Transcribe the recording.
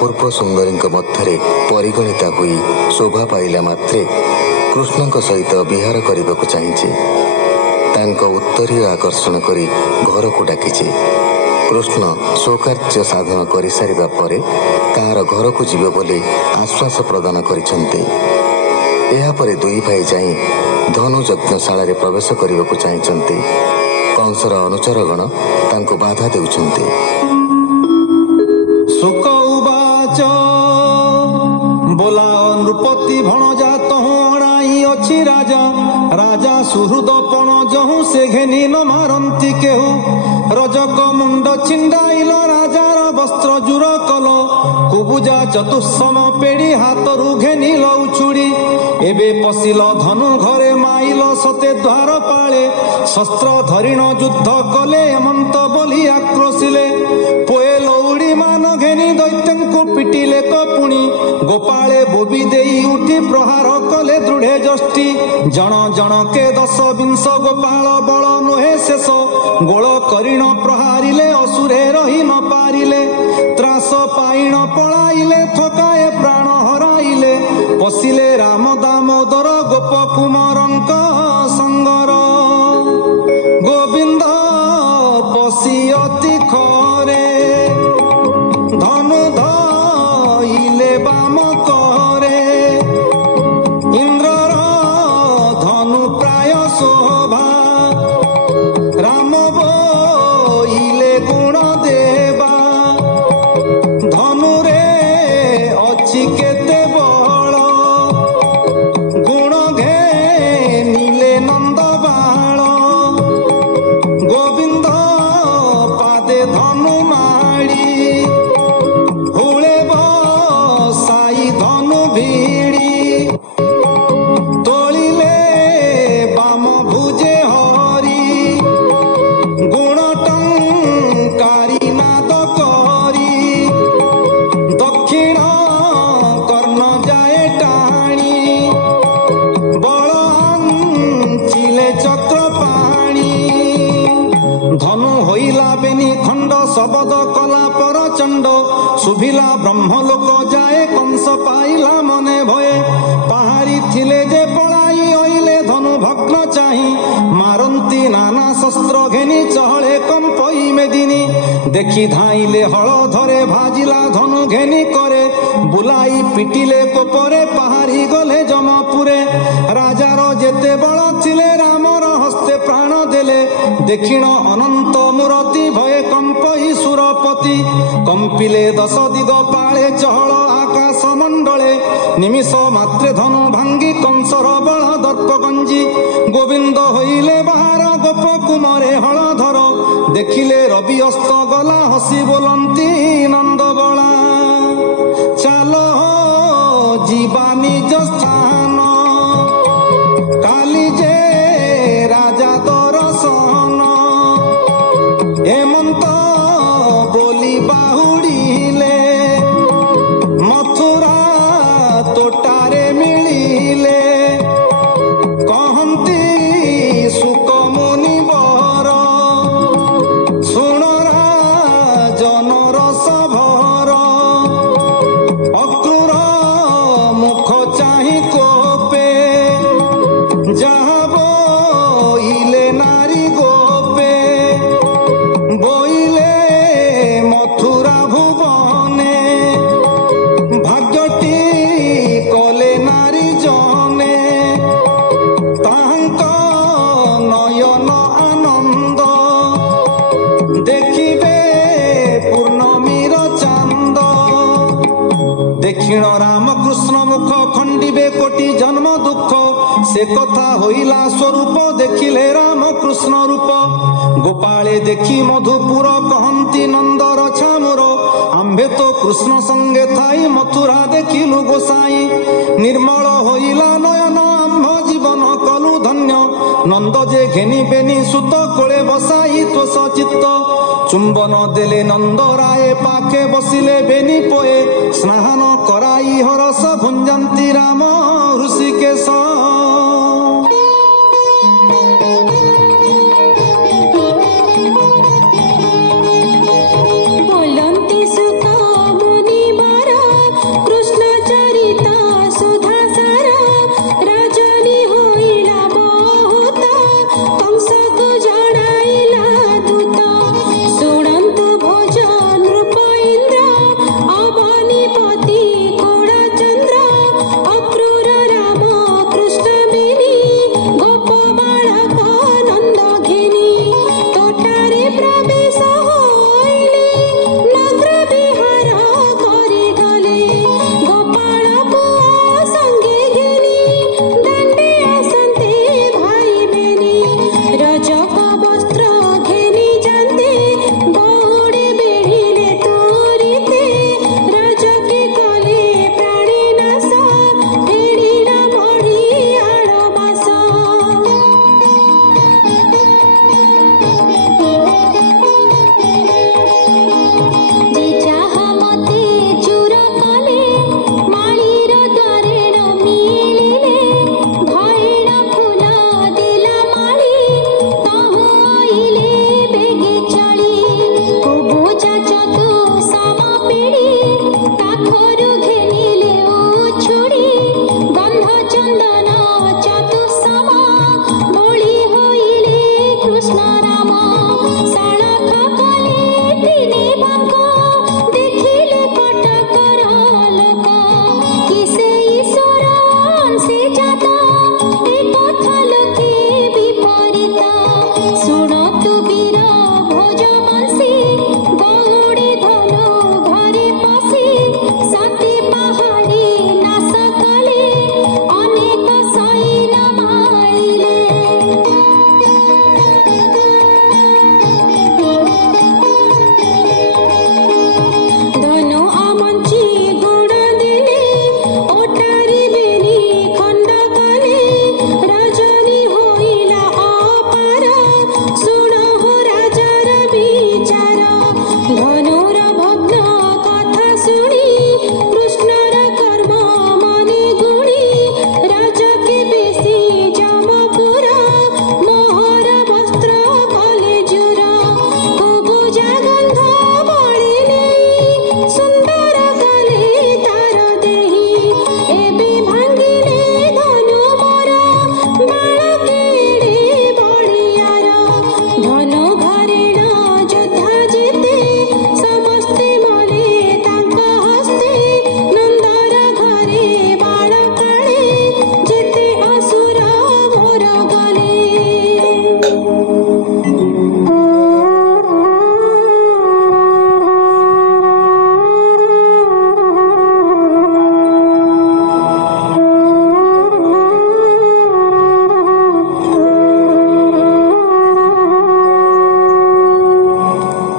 अपूर्व सुंदरी मध्य परिगणिता हुई शोभा पाइला मात्रे कृष्ण सहित विहार करने को चाहिए। उत्तरीय आकर्षण करी घर को डाकी। कृष्ण स्वकार्य साधन कर सारिबा परे तार घर को जीवे बोली आश्वास प्रदान करिसेंते। एहा परे दुई भाई जाई धनु यज्ञशाला रे प्रवेश करने को चाहिए। कंसर अनुचरगण तांको बाधा देउछन्ते। सुक उवाच बोला नृपति भणजा तहणाई अछि राजा। राजा सुहृद पण जहु से घेनी न मारंती केहू। रजक मुंड छिंडाइल राजार वस्त्र जुर कल। कुबुजा चतुस्सम पेड़ी हाथरू घेनिल उछुड़ी। एबे पशिल धनु घरे माइल सते द्वार पाले। शस्त्र धरिण युद्ध कले हेमंत बोली आक्रोशिले। पोए लौड़ी मान घेनी दैत्यंकु पिटिले तो पुणी। गोपाळे बोबी देई उठी प्रहार कले दृढ़े जष्टि। जण जण के 10 20 गोपाल बल नुहे शेष। गोल करिण प्रहारिले असुरे रही न पारिले। त्रास पाइण पळाइले थकाए प्राण हराइले। पशिले राम दामोदर गोप कुमारंक संगर। गोविंद पशि अति खरे धनु धइले बाम करे। इंद्रर धनु प्राय शोभा राम बोइले गुण देवा। धनुरे अछि केते बळ गुण घेनिले नंद बाळ। गोविंद पादे धनु माड़ी हुळे बसाई धनु भिड़ी। तोलिले बाम भुजे हरि गुण टंकारी नाद करी। दक्षिण कर्ण जाए टाणी बल आंचिले चक्र पाणी। धनु होइला बेनी खंड शबद कला पर चंड। शुभिला ब्रह्मलोक जाए कंस पाइला मने भये। पहाड़ी थिले जे पलाई ओइले धनु भग्न चाही। मारंती नाना शस्त्र घेनी चहले कंपई मेदिनी। देखी धाइले हल धरे भाजिला धनु घेनी करे। बुलाई पिटिले कोपरे पहाड़ी गले जमपुरे। राजार जेते बल थिले रामर हस्ते प्राण देले। दक्षिण अनंत मूर्ति भये कंपई सुरपति। कंपिले 10 दिग पाळे चहल आकाश मंडले। निमिष मात्रे धनु भांगी कंसर बल दर्प गंजी। गोविंद होइले बाहर गोप कुमरे हलधर। देखिले रवि अस्त गला हसी बोलंती नंद बला। चालो जीवा निज स्थान काली जे राजा दर्शन। हेमंत बोली बाहुड़िले मथुरा तोटारे मिलिले। कहंती सुक मुनिवर सुणरा जनर सभर। अक्रूर मुख चाही कोपे जहाँ बोइले नारी गोपे। बोइले मथुरा भुवने भाग्यटी कले नारी जने। तांक नयन आनंद देखिबे पूर्णमीर चांद। दक्षिण राम कृष्ण मुख खंडिबे कोटि जन्म दुख। से कथा होइला स्वरूप देखिले राम कृष्ण रूप। गोपाळे देखी मधुपुर कहंती नंदर छामुर। आम्भे तो कृष्ण संगे थाई मथुरा देखिलु गोसाई। निर्मल होइला नयन आम्भ जीवन कलु धन्य। नंद जे घेनी बेनी सुत कोले बसाई तोष चित्त। चुंबन देले नंद राये पाखे बसिले बेनी पोए। स्नान कराई हरस भुंजंती राम ऋषिकेश।